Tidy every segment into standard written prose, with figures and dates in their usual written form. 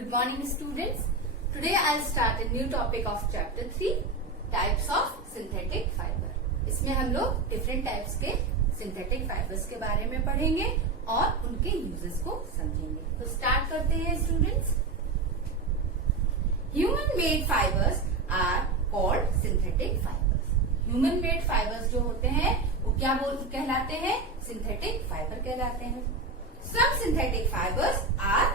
Good morning students. Today I'll start a new topic of chapter 3 types of synthetic fiber. इसमें हम लोग different types के synthetic fibers के बारे में पढ़ेंगे और उनके uses को समझेंगे. तो start करते हैं students. Human made fibers are called synthetic fibers. Human made fibers जो होते हैं वो क्या कहलाते हैं? Synthetic fiber कहलाते हैं. Some synthetic fibers are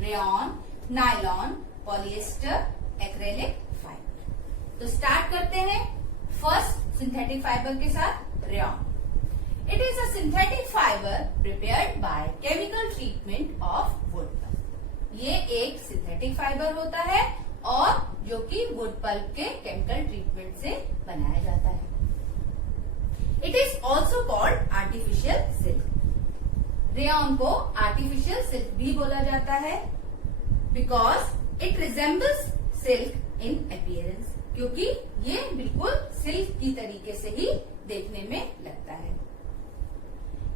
rayon, nylon, polyester, acrylic fibre. तो स्टार्ट करते हैं फर्स्ट सिंथेटिक फाइबर के साथ, rayon. It is a synthetic fibre prepared by chemical treatment of wood pulp. ये एक सिंथेटिक फाइबर होता है और जो कि वुड पल्प के केमिकल ट्रीटमेंट से बनाया जाता है. It is also called artificial silk. Rayon को आर्टिफिशियल सिल्क भी बोला जाता है because it resembles silk in appearance. क्योंकि ये बिल्कुल सिल्क की तरीके से ही देखने में लगता है.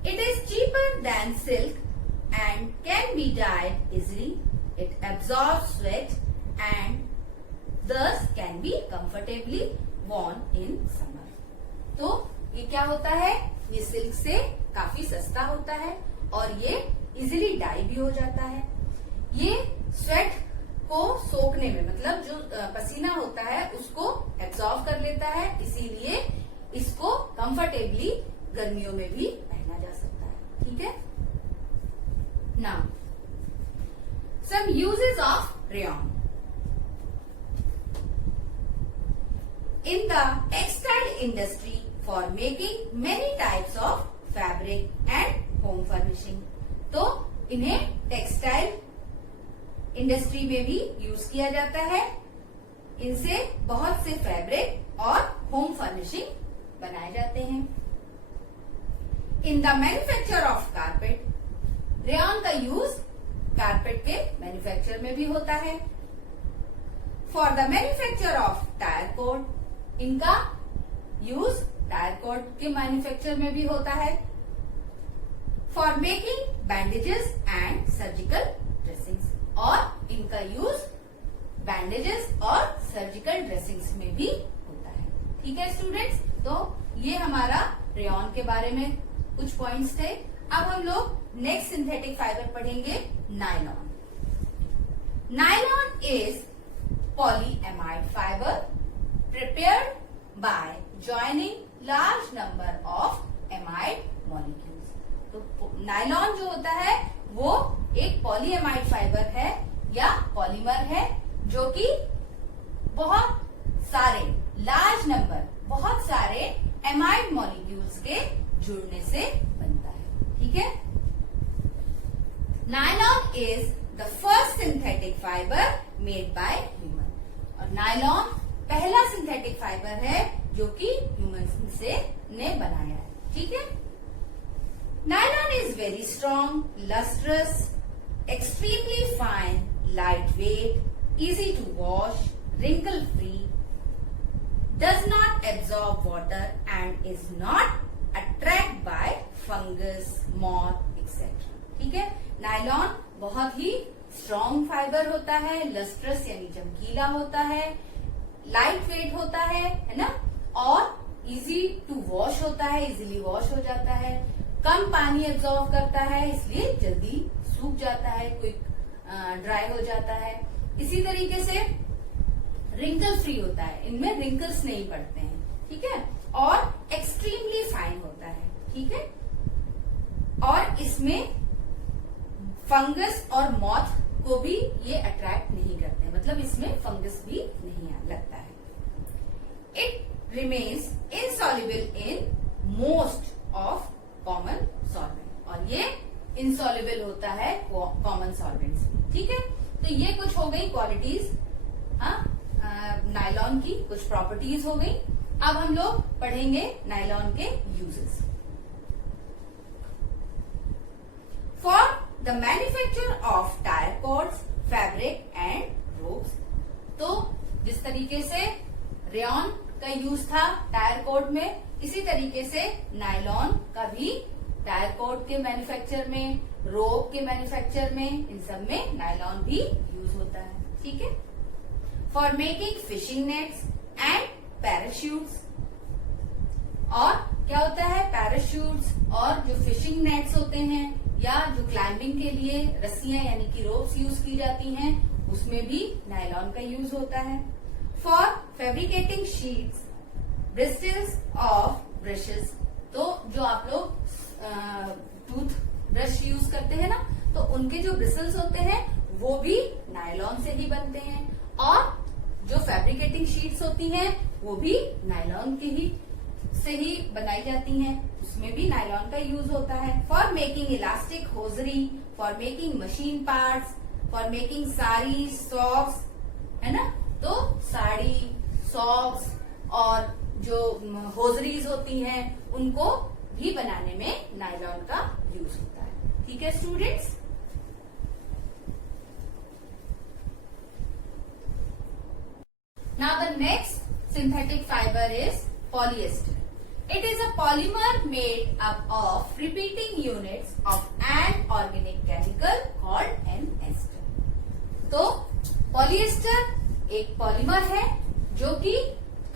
It is cheaper than silk and can be dyed easily. It absorb sweat and thus can be comfortably worn in summer. तो ये क्या होता है? ये सिल्क से काफी सस्ता होता है और ये इजिली डाई भी हो जाता है. ये स्वेट को सोखने में, मतलब जो पसीना होता है उसको एब्जॉर्ब कर लेता है, इसीलिए इसको कंफर्टेबली गर्मियों में भी पहना जा सकता है. ठीक है. Now some uses of rayon. In the textile industry for making many types of fabric and home furnishing. तो इन्हें टेक्सटाइल इंडस्ट्री में भी यूज किया जाता है. इनसे बहुत से फैब्रिक और होम फर्निशिंग बनाए जाते हैं. In the manufacture of carpet. Rayon का यूज कारपेट के मैन्युफैक्चर में भी होता है. For the manufacture of tyre code. इनका यूज टायर कोड के मैन्युफैक्चर में भी होता है. For making bandages and surgical dressings. और इनका यूज बैंडेजेस और सर्जिकल ड्रेसिंग्स में भी होता है. ठीक है स्टूडेंट्स. तो ये हमारा रेयॉन के बारे में कुछ पॉइंट्स थे. अब हम लोग नेक्स्ट सिंथेटिक फाइबर पढ़ेंगे, nylon. Nylon is polyamide fibre prepared by joining large number of amide molecules. तो नायलॉन जो होता है वो एक पॉलीएमाइड फाइबर है या पॉलीमर है जो कि बहुत सारे लार्ज नंबर, बहुत सारे एमाइड मॉलिक्यूल्स के जुड़ने से बनता है. ठीक है. Nylon is the first synthetic fibre made by human. और नायलॉन पहला सिंथेटिक फाइबर है जो कि ह्यूमन ने बनाया है. ठीक है. Nylon is very strong, lustrous, extremely fine, lightweight, easy to wash, wrinkle-free, does not absorb water and is not attracted by fungus, moth, etc. ठीक है. नायलॉन बहुत ही स्ट्रॉन्ग फाइबर होता है, लस्ट्रस यानी चमकीला होता है, लाइट वेट होता है ना, और इजी टू वॉश होता है, इजीली वॉश हो जाता है, कम पानी एब्जॉर्ब करता है, इसलिए जल्दी सूख जाता है, क्विक ड्राई हो जाता है. इसी तरीके से रिंकल फ्री होता है, इनमें रिंकल्स नहीं पड़ते हैं. ठीक है. और एक्सट्रीमली फाइन होता है. ठीक है. और इसमें फंगस और मॉथ को भी ये अट्रैक्ट नहीं करते, मतलब इसमें फंगस भी नहीं लगता है. It remains insoluble in most of common solvent. और ये इनसॉल्युबल होता है कॉमन सॉल्वेंट्स में. ठीक है. तो ये कुछ हो गई क्वालिटीज नायलॉन की, कुछ प्रॉपर्टीज हो गई. अब हम लोग पढ़ेंगे नायलॉन के uses. For the manufacture of tyre cords, fabric and ropes. तो जिस तरीके से रेयॉन का यूज था टायर कोड में, इसी तरीके से नायलॉन का भी टायर कोड के मैन्युफैक्चर में, रोप के मैन्युफैक्चर में, इन सब में नायलॉन भी यूज होता है। ठीक है। For making fishing nets and parachutes, और क्या होता है, पैराशूट्स और जो फिशिंग नेट्स होते हैं या जो क्लाइंबिंग के लिए रस्सियां यानी कि रोप्स यूज की जाती हैं, उसमें भी नायलॉन का यूज होता है। For fabricating sheets, bristles of brushes, तो जो आप लोग टूथ ब्रश यूज करते हैं ना, तो उनके जो ब्रिसल्स होते हैं वो भी नायलॉन से ही बनते हैं, और जो फैब्रिकेटिंग शीट्स होती हैं वो भी नायलॉन के ही से ही बनाई जाती हैं, उसमें भी नायलॉन का यूज होता है। For making elastic hosiery, for making machine parts, for making sari, socks, है ना, तो साड़ी, सॉक्स और जो होजरीज होती हैं उनको भी बनाने में नायलॉन का यूज होता है। ठीक है students. Now the next synthetic fiber is polyester. It is a polymer made up of repeating units of an organic chemical called an ester. तो पॉलिएस्टर एक पॉलीमर है जो कि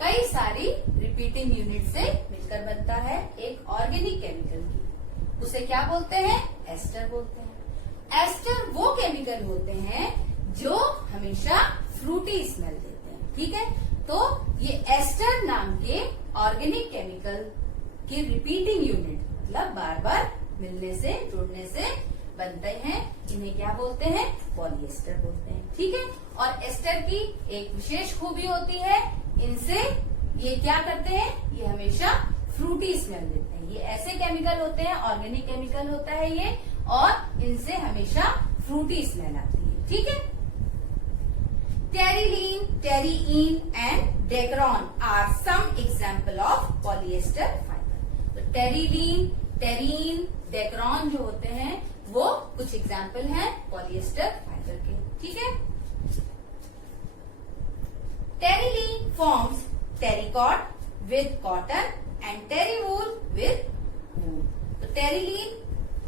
कई सारी रिपीटिंग यूनिट से मिलकर बनता है एक ऑर्गेनिक केमिकल की। उसे क्या बोलते हैं, एस्टर बोलते हैं। एस्टर वो केमिकल होते हैं जो हमेशा फ्रूटी स्मेल देते हैं। ठीक है, तो ये एस्टर नाम के ऑर्गेनिक केमिकल की रिपीटिंग यूनिट, मतलब बार बार मिलने से, जुड़ने से बनते हैं, इन्हें क्या बोलते हैं, पॉलिएस्टर बोलते हैं। ठीक है, और एस्टर की एक विशेष खूबी होती है, इनसे ये क्या करते हैं, ये हमेशा फ्रूटी स्मेल देते हैं। ये ऐसे केमिकल होते हैं, ऑर्गेनिक केमिकल होता है ये, और इनसे हमेशा फ्रूटी स्मेल आती है। ठीक है। Terylene, terene and dacron are some example of polyester fibre. तो टेरिलीन, टेरिन, डेक्रॉन जो होते हैं वो कुछ एग्जाम्पल हैं पॉलिएस्टर फाइबर के। ठीक है। Terylene forms terycot with cotton and terywool with wool. तो टेरिलीन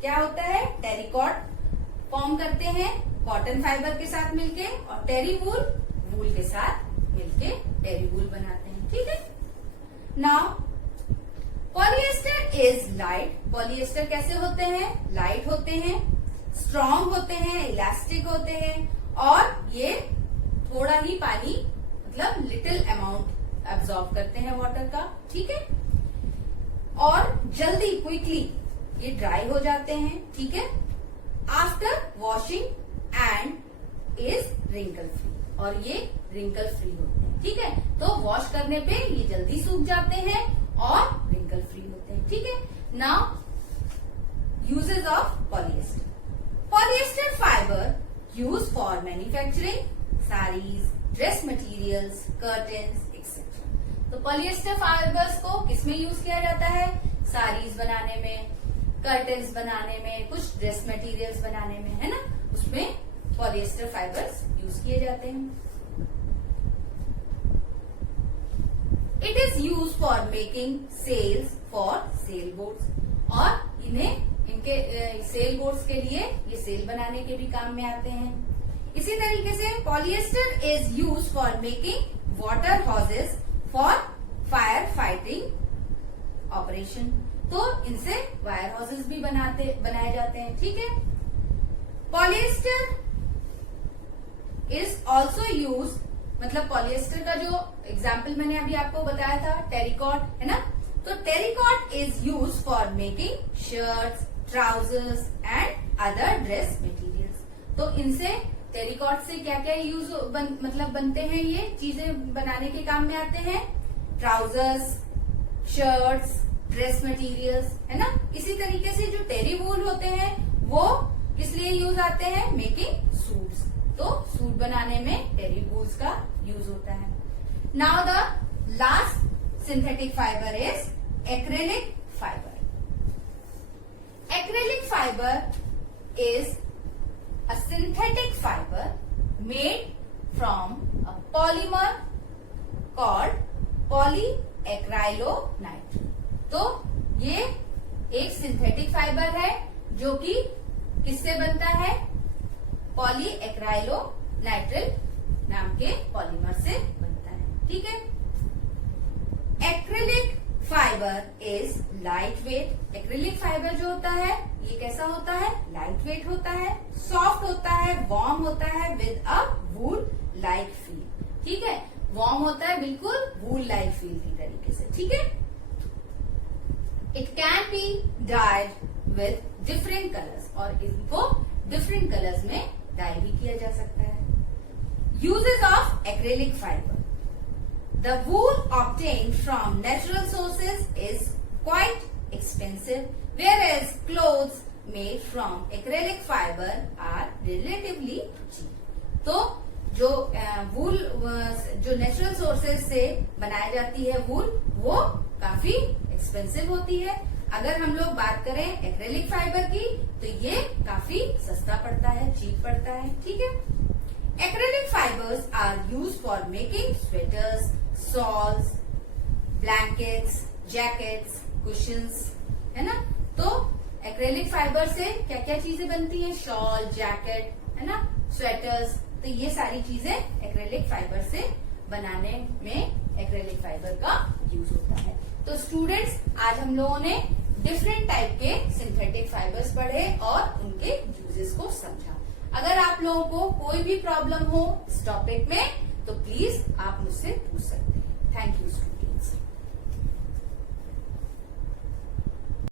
क्या होता है, टेरिकॉट फॉर्म करते हैं कॉटन फाइबर के साथ मिलके, और टेरीवूल वूल के साथ मिलके टेरीवूल बनाते हैं। ठीक है। Now polyester is light. Polyester कैसे होते हैं, लाइट होते हैं, स्ट्रॉन्ग होते हैं, इलास्टिक होते हैं, और ये थोड़ा ही पानी, मतलब लिटिल अमाउंट एब्जॉर्ब करते हैं वाटर का। ठीक है, और जल्दी क्विकली ये ड्राई हो जाते हैं। ठीक है। After washing and is wrinkle free, और ये रिंकल फ्री होते हैं। ठीक है, तो वॉश करने पे ये जल्दी सूख जाते हैं और रिंकल फ्री होते हैं। ठीक है। Now uses of polyester. Polyester fibre use for manufacturing saris, dress materials, curtains etcetera. तो पॉलिएस्टर फाइबर्स को किसमें यूज किया जाता है, साड़ीज बनाने में, कर्टन्स बनाने में, कुछ ड्रेस मटेरियल्स बनाने में, है ना, उसमें पॉलिएस्टर फाइबर्स यूज किए जाते हैं। It is use for making sails for sail boats, और इनके सेल बोट्स के लिए ये सेल बनाने के भी काम में आते हैं। इसी तरीके से polyester is use for making water houses for fire fighting operation. तो इनसे वायर हाउसेस भी बनाए जाते हैं। ठीक है। पॉलिएस्टर इज ऑल्सो यूज, मतलब पॉलिएस्टर का जो एग्जाम्पल मैंने अभी आपको बताया था, टेरिकॉट, है ना, तो terricot is use for making shirts, trousers and other dress materials. तो इनसे टेरिकॉट से क्या क्या यूज मतलब बनते हैं, ये चीजें बनाने के काम में आते हैं, ट्राउजर्स, शर्ट्स, ड्रेस मटेरियल्स, है ना। इसी तरीके से जो टेरी वूल होते हैं वो किस लिए यूज आते हैं, मेकिंग सूट्स। तो सूट बनाने में टेरी वूल्स का यूज होता है। Now the last synthetic fibre is acrylic fibre. Acrylic fibre is a synthetic fiber made from a polymer called polyacrylonitrile। तो ये एक सिंथेटिक फाइबर है जो कि किससे बनता है? पॉलीएक्राइलोनाइट्रिल नाम के पॉलीमर से बनता है। ठीक है। Acrylic fibre is light weight. Acrylic fibre जो होता है ये कैसा होता है? लाइट वेट होता है, सॉफ्ट होता है, वार्म होता है, with a wool like feel. ठीक है, वार्म होता है बिल्कुल वूल लाइक फील की तरीके से। ठीक है। It can be died with different colours, और इनको डिफरेंट कलर्स में डाई भी किया जा सकता है। Uses of acrylic fibre. The wool obtained from natural sources is quite expensive, whereas clothes made from acrylic fiber are relatively cheap. तो जो वूल जो नेचुरल सोर्सेज से बनाई जाती है वूल, वो काफी एक्सपेंसिव होती है। अगर हम लोग बात करें एक्रेलिक फाइबर की, तो ये काफी सस्ता पड़ता है, चीप पड़ता है। ठीक है। Acrylic fibres are use for making sweaters, shawls, blankets, jackets, cushions, है ना। तो एक्रेलिक फाइबर से क्या क्या चीजें बनती हैं? शॉल, जैकेट, है ना, स्वेटर्स। तो ये सारी चीजें एक्रेलिक फाइबर से बनाने में एक्रेलिक फाइबर का यूज होता है। तो स्टूडेंट्स, आज हम लोगों ने डिफरेंट टाइप के सिंथेटिक फाइबर्स पढ़े और उनके यूजेस को समझा। अगर आप लोगों को कोई भी प्रॉब्लम हो इस टॉपिक में, तो प्लीज आप मुझसे पूछ सकते हैं। Thank you student.